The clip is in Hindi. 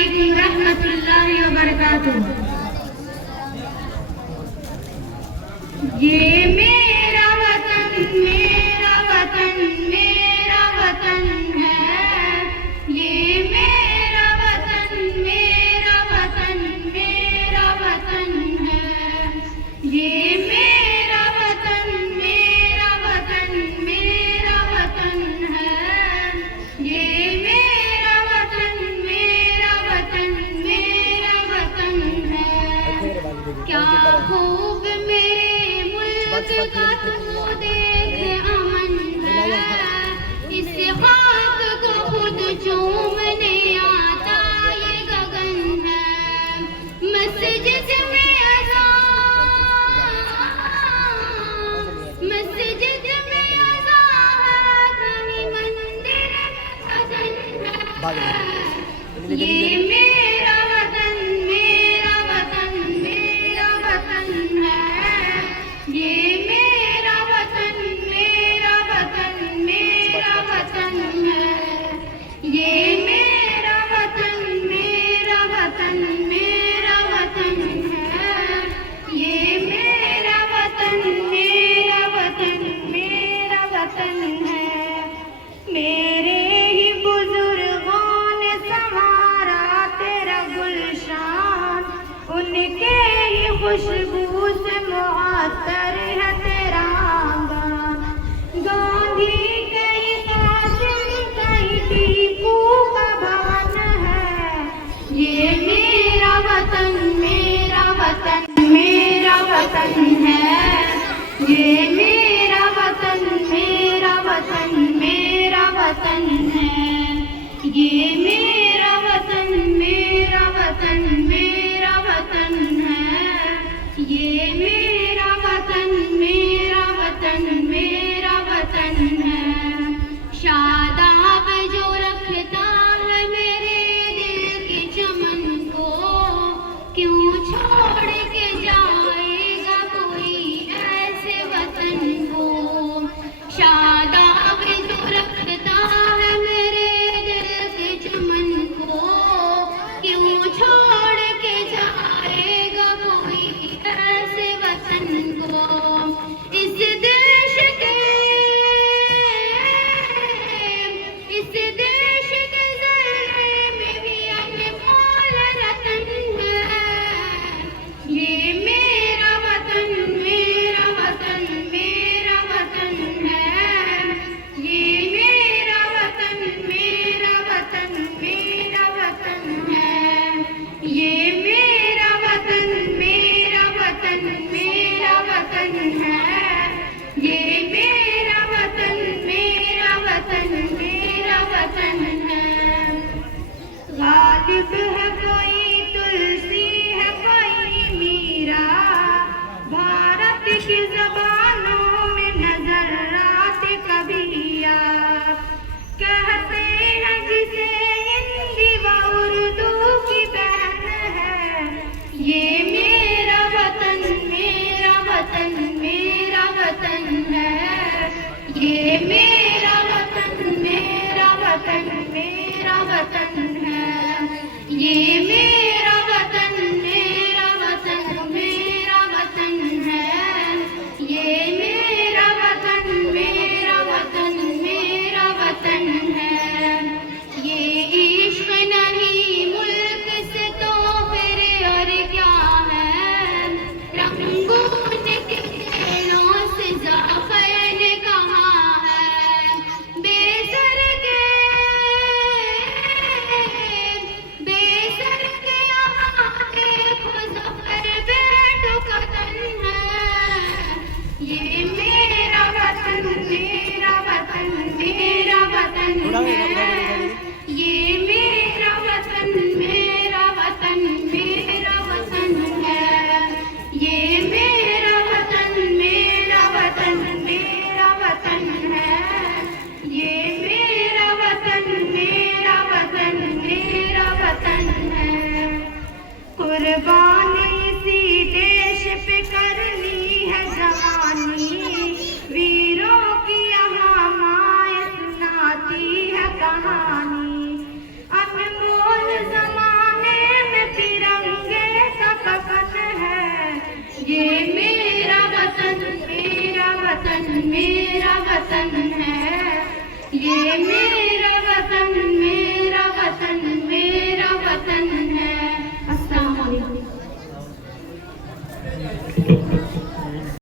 अलैकुम रहमतुल्लाहि व बरकातुहू। ये मेरा वतन मेरा वतन मेरा वतन है, ये मेरा वतन मेरा वतन मेरा वतन है, ये मेरा वतन मेरा वतन मेरा वतन है, ये मेरा वतन मेरा वतन मेरा वतन है। क्या खूब मेरे मुल्क का तू देख अमन है, इस खाक को खुद चूमने आता ये गगन है। मस्जिद में अज़ान, मस्जिद में अज़ान है, कहीं मंदिर में अज़न है। ये मेरा वतन मेरा वतन मेरा वतन है, ये मेरा वतन मेरा वतन मेरा वतन है, ये मेरा वतन मेरा वतन मेरा वतन है, ये मेरा वतन मेरा वतन मेरा वतन है। मेरे ही बुजुर्गों ने संवारा तेरा गुलशान, उनके ही खुशबू से मुअत्तर है तेरा आंगन। गांधी कहीं कासिम कहीं टीपू का भवन है, ये मेरा वतन मेरा वतन मेरा वतन है, ये मेरा वतन मेरा वतन मेरा वतन है, ये मेरा वतन मेरा वतन मेरा वतन है, ये मेरा वतन मेरा वतन मेरा वतन है। शादाब जो रखता है मेरे दिल के चमन को, क्यों छोड़ के जाएगा कोई ऐसे वतन को। शादाब जो रखता है मेरे दिल के चमन को, क्यों छोड़ के जाएगा कोई ऐसे वतन को। इस देश के ज़र्रे में भी अनमोल रतन है, ये मेरा वतन मेरा वतन मेरा वतन है, ये मेरा वतन मेरा वतन मेरा वतन है, ये मेरा वतन मेरा वतन मेरा वतन है, ये मेरा वतन मेरा वतन मेरा वतन है। गालिब है कोई तुलसी है कोई मीरा, भारत की ज़बानों में नजर आते कबिया। कहते हैं जिसे हिंदी व उर्दू की बहन है, ये मेरा वतन मेरा वतन मेरा वतन है, ये मेरा वतन मेरा वतन मेरा वतन है, ये मेरा वतन मेरा वतन मेरा वतन है, ये मेरा वतन मेरा वतन मेरा वतन है। ये इश्क नहीं मुल्क से तो फिर और क्या है, रंगून के खेलों से ज़ाफ़र ने कहा है। बेसर के ये मेरा वतन मेरा वतन मेरा वतन है, ये मेरा